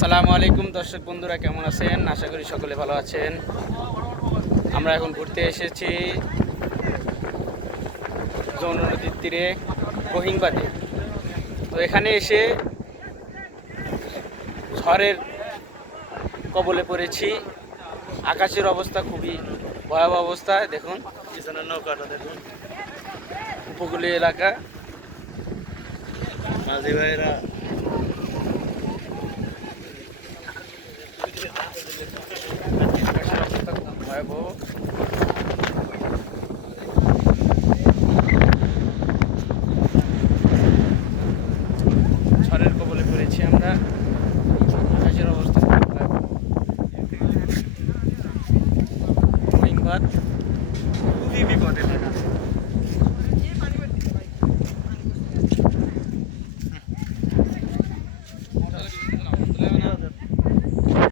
আসসালামু আলাইকুম দর্শক বন্ধুরা, কেমন আছেন? আশা করি সকলে ভালো আছেন। আমরা এখন ঘুরতে এসেছি যমুনা নদীর তীরে রোহিঙ্গাতে। তো এখানে এসে ঝড়ের কবলে পড়েছি। আকাশের অবস্থা খুবই ভয়াবহ অবস্থা। দেখুন পিছনের নৌকাটা দেখুন, উপকূলীয় এলাকা। মাঝি ভাইরা অবস্থা খুব ভয়াবহ। ঝড়ের কবলে পড়েছি আমরা। আকাশের অবস্থা খুব ভয়াবহ। রোহিঙ্গা